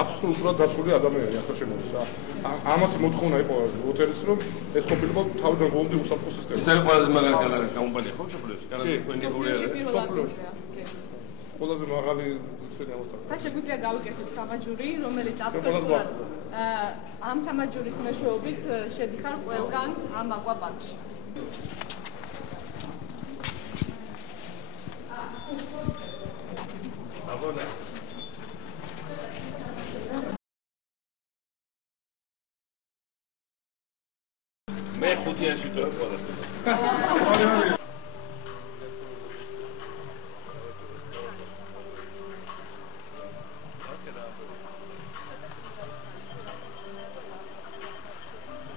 აბსოლუტურად დაცული ადამიანი ახლა შემოსა. ამათ მოთხოვნა იყო ოტელის რომ ეს ყოფილიყო თავიდან ბოლომდე უსაფრთხო სისტემა. ეს არის ყველაზე მაგარი კომპანია ხო შეფლეში? კარგი თქვენი ყველაზე მაღალი ისინი ავტაკი. და შეგვიძლია გავიკეთოთ სამაჯური, რომელიც აბსოლუტურად ამ სამაჯურის მეშვეობით შედიხარ ყველგან ამ აკვაპარკში. აბონა მე ხუთიაში თუ ყველა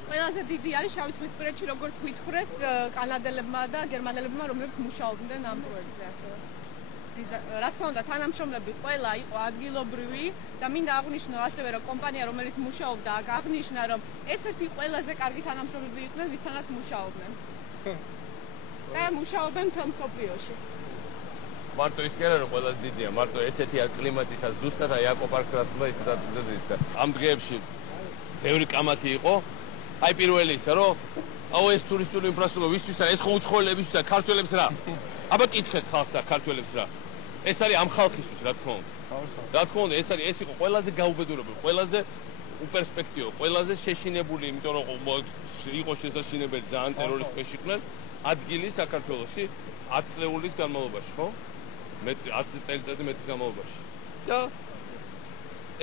ყველაზე დიდი არის შავიზღვისპირეთში როგორც გვითხრეს კანადელებმა და გერმანელებმა, რომლებიც მუშაობდნენ ამ პროექტზე ასე. რა თქმა უნდა, თანამშრომლები ყველა იყო ადგილობრივი და მინდა აღვნიშნო ასევე რომ კომპანია, რომელიც მუშაობდა, აღნიშნა რომ ერთ-ერთი ყველაზე კარგი თანამშრომლები იყვნენ, ვისთანაც მუშაობდნენ. და მუშაობენ მთელ მსოფლიოში. მარტო ის კი არა რომ ყველაზე დიდია, მარტო ესეთი კლიმატისა ზუსტად აი აკოპარკს რაც უნდა ის დაწესდეს და ამ დღეებში ბევრი კამათი იყო. აი პირველი ისა რომ აუ ეს ტურისტული ინფრასტრუქტურა ვისთვისა, ეს ხო უცხოელებისთვისა, ქართველებს რა. აბა კითხეთ ხალხსა, ქართველებს რა. ეს არის ამ ხალხისთვის, რა თქმა უნდა. რა თქმა უნდა, ეს იყო ყველაზე გაუბედურებული, ყველაზე უპერსპექტივო, ყველაზე შეშინებული, იმიტომ რომ იყო შესაძინებელი ძალიან ტერორისტები შეიყვნენ ადგილი საქართველოში 10 წლეულის განმავლობაში, ხო? 10 წელიწადი მეტის განმავლობაში. და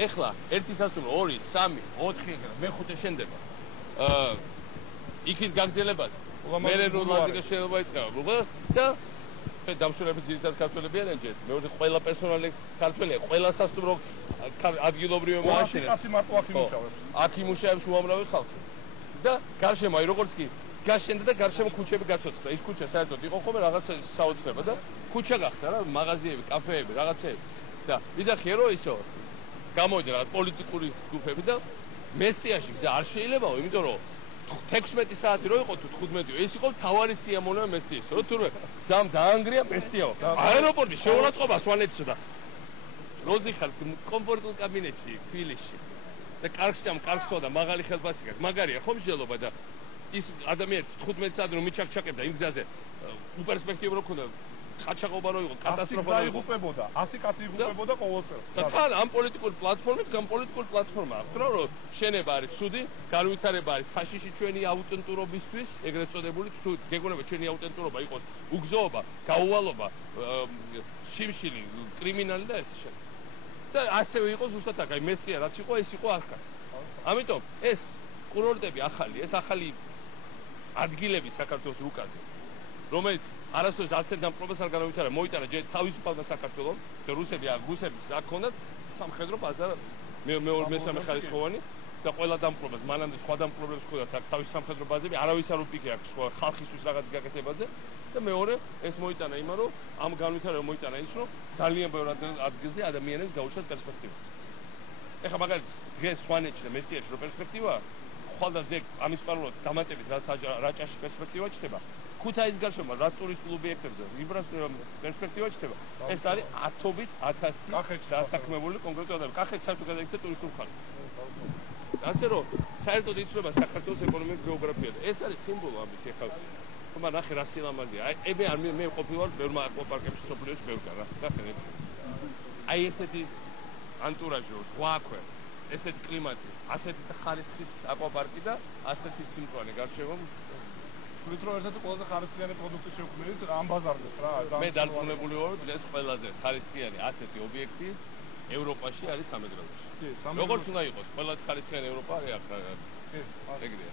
ეხლა 1 სასტუმრო, 2, 3, 4, მე-5 შენდება. იქით გაგზელებაზე. მერე რომ ლაზიკა შეიძლება იწყება, და დამშორებით ძირითადად ქართველები არიან ჯერ. მეორე ყველა პერსონალი ქართველია, ყველა სასტუმრო ადგილობრივი მოაშენეს. კაცი მარტო აქ იმუშავებს. აქ იმუშავებს უამრავი ხალხი. და გარშემო აი როგორც კი გაშენდა და გარშემო ქუჩები გაცოცხლა. ის ქუჩა საერთოდ იყო ხოლმე რაღაც საოცრება და ქუჩა გახდა რა, მაღაზიები, კაფეები, რაღაცეები. და ვიდახია რომ ისო გამოვიდა რაღაც პოლიტიკური ჯგუფები და მესტიაში გზა არ შეიძლებაო, იმიტომ რომ 16 საათი რო იყო თუ 15, ეს იყო თავარი სიამოვნება მესტიის, რომ თურმე გზამ დაანგრია მესტიაო. აეროპორტი შეურაცხყოფა სვანეთსო და როზი ხარ კომფორტულ კაბინეტში თბილისში. და კარგსჭამ კარგსო და მაღალი ხელფასი გაქვს. მაგარია ხომ შეელობა და ის ადამიანი 15 საათი რომ მიჩაკჩაკებდა იმ გზაზე უპერსპექტივო რო ქონდა ხაჩაყობა რო იყო კატასტროფა რო იყო. 100 კაცი იღუპებოდა ყოველ წელს. და თან ამ პოლიტიკური პლატფორმა აქვს რომ შენება არის ცუდი, განვითარება არის საშიში ჩვენი აუტენტურობისთვის, ეგრეთ წოდებული თუ გეგონება ჩვენი აუტენტურობა იყოს უგზოობა, გაუვალობა, შიმშილი, კრიმინალი და ესე შემდეგ. და ასევე იყო ზუსტად აქ, აი მესტია რაც იყო, ეს იყო ახაც. ამიტომ ეს კურორტები ახალი, ეს ახალი ადგილები საქართველოს რუკაზე, რომელიც არასდროს არც ერთ დამპყრობას არ განავითარა, მოიტანა ჯერ თავისუფალდა საქართველოს და რუსები აქ ჰქონდათ სამხედრო ბაზა მესამე ხარისხოვანი და ყველა დამპყრობას, მანამდე სხვა დამპყრობებს ჰქონდათ აქ თავის სამხედრო ბაზები, არავის არ უპიკე აქ სხვა ხალხისთვის რაღაც გაკეთებაზე და მეორე ეს მოიტანა იმან, რომ ამ განვითარება მოიტანა ის, რომ ძალიან ბევრ ადგილზე ადამიანებს გაუშვათ პერსპექტივა. ეხლა მაგალითად დღეს სვანეთში და მესტიაში რო პერსპექტივაა, ხვალდაზე ამის პარალელურად დამატებით რაც რაჭაში პერსპექტივა ჩნდება. ქუთაისის გარშემო რაც ტურისტულ ობიექტებზე პერსპექტივა ჩნდება. ეს არის 10-ობით 1000 დასაქმებული კონკრეტულად ადამიანი. კახეთი საერთოდ გადაიქცა ტურისტულ ხალხს. ასე რომ საერთოდ იცვლება საქართველოს ეკონომიკური გეოგრაფია და ეს არის სიმბოლო ამის ეხლა. ხომ ნახე რა სილამაზეა. აი მე ყოფილვარ ბევრ აკვაპარკებში სოფლიოში ბევრგან რა. ნახე. აი ესეთი ანტურაჟი, ზღვაქვე, ესეთი კლიმატი, ასეთი ხარისხის აკვაპარკი და ასეთი სიმწვანე გარშემო. თვითონ ერთად ყველაზე ხარისხიანი პროდუქტი შევქმნით ამ ბაზარზე რა. მე დარწმუნებული ვარ, დღეს ყველაზე ხარისხიანი ასეთი ობიექტი ევროპაში არის სამეგრელოში. როგორც უნდა იყოს, ყველაზე ხარისხიანი ევროპა არის აქ. ეგრეა.